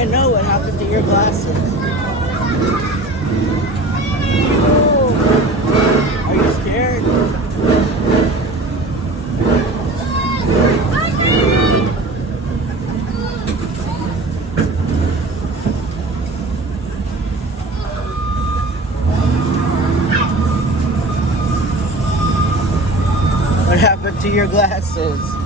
I know what happened to your glasses. Are you scared? What happened to your glasses?